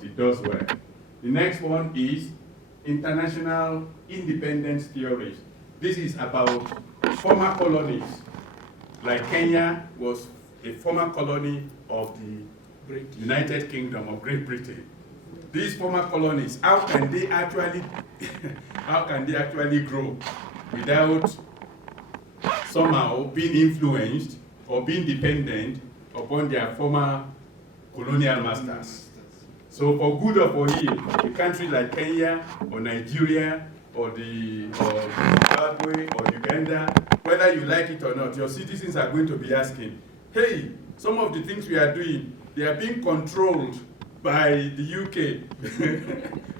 but it does well. The next one is international independence theories. This is about former colonies, like Kenya was a former colony of the United Kingdom of Great Britain. These former colonies, how can they actually grow without somehow being influenced or being dependent upon their former colonial masters? So for good or for ill, a country like Kenya or Nigeria or Zimbabwe or Uganda, whether you like it or not, your citizens are going to be asking, hey, some of the things we are doing, they are being controlled by the UK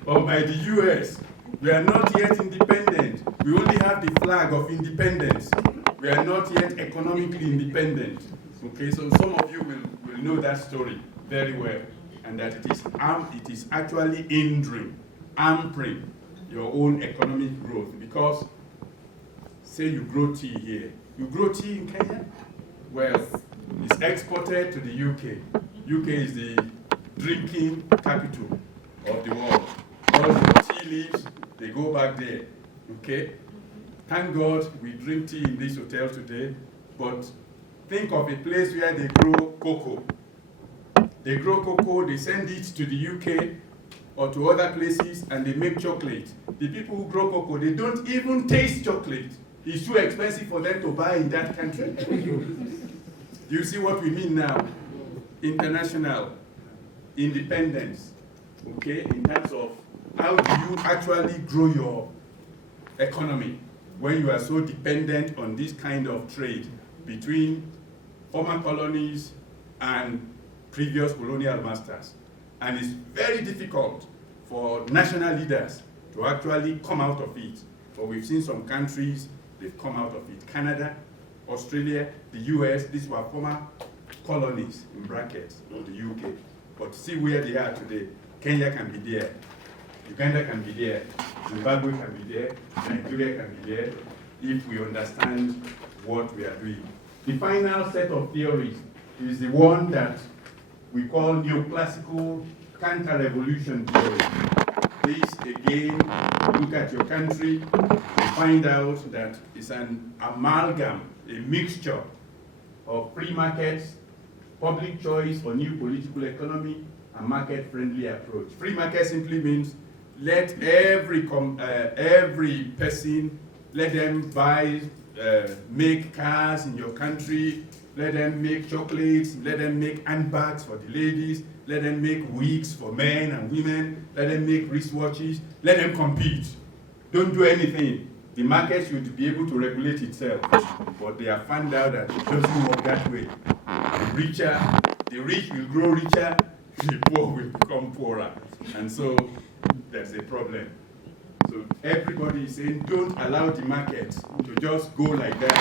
or by the US. We are not yet independent. We only have the flag of independence. We are not yet economically independent. Okay, so some of you will know that story very well, and that it is actually hampering your own economic growth. Because, say you grow tea here. You grow tea in Kenya? Well, it's exported to the UK. UK is the drinking capital of the world. All the tea leaves, they go back there. Okay? Thank God we drink tea in this hotel today, but think of a place where they grow cocoa. They grow cocoa, they send it to the UK or to other places, and they make chocolate. The people who grow cocoa, they don't even taste chocolate. It's too expensive for them to buy in that country. You see what we mean now? International independence, okay, in terms of how do you actually grow your economy when you are so dependent on this kind of trade between former colonies and previous colonial masters. And it's very difficult for national leaders to actually come out of it. But we've seen some countries, they've come out of it. Canada, Australia, the US, these were former colonies, in brackets, of the UK. But see where they are today. Kenya can be there. Uganda can be there. Zimbabwe can be there. Nigeria can be there, if we understand what we are doing. The final set of theories is the one that we call neoclassical counter-revolution theory. This, again, look at your country, you find out that it's an amalgam, a mixture of free markets, public choice or new political economy, and market-friendly approach. Free market simply means let every person, let them buy, make cars in your country, let them make chocolates, let them make handbags for the ladies, let them make wigs for men and women, let them make wristwatches, let them compete. Don't do anything. The market should be able to regulate itself. But they have found out that it doesn't work that way. The rich will grow richer, the poor will become poorer. And so there's a problem. So everybody is saying, don't allow the market to just go like that.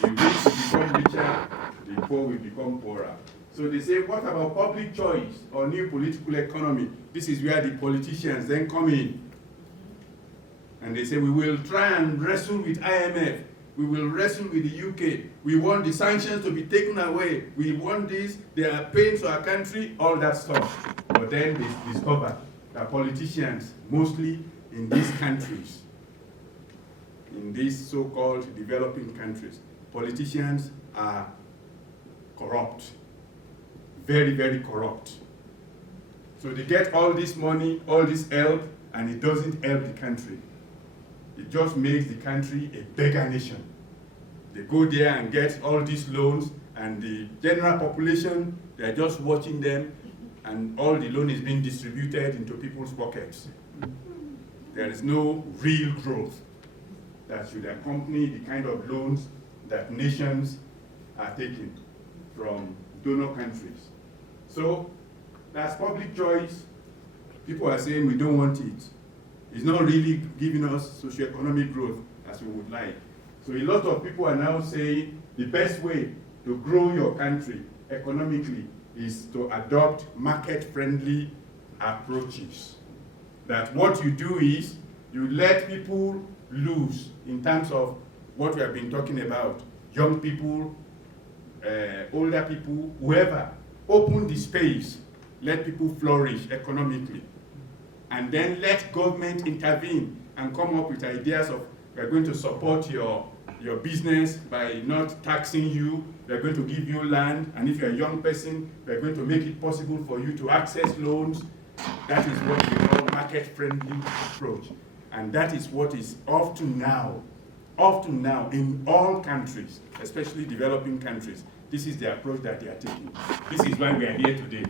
The rich will become richer, the poor will become poorer. So they say, what about public choice or new political economy? This is where the politicians then come in. And they say, we will try and wrestle with IMF. We will wrestle with the UK. We want the sanctions to be taken away. We want this. They are paying to our country, all that stuff. But then they discover that politicians, mostly in these countries, in these so-called developing countries, politicians are corrupt. Very, very corrupt. So they get all this money, all this help, and it doesn't help the country. It just makes the country a beggar nation. They go there and get all these loans, and the general population, they're just watching them, and all the loan is being distributed into people's pockets. There is no real growth that should accompany the kind of loans that nations are taking from donor countries. So that's public choice. People are saying we don't want it. It's not really giving us socioeconomic growth as we would like. So a lot of people are now saying the best way to grow your country economically is to adopt market-friendly approaches. That what you do is you let people loose in terms of what we have been talking about. Young people, older people, whoever, open the space let people flourish economically, and then let government intervene and come up with ideas of, we're going to support your business by not taxing you, we're going to give you land, and if you're a young person, we're going to make it possible for you to access loans. That is what we call market-friendly approach. And that is what is up to now in all countries, especially developing countries. This is the approach that they are taking. This is why we are here today.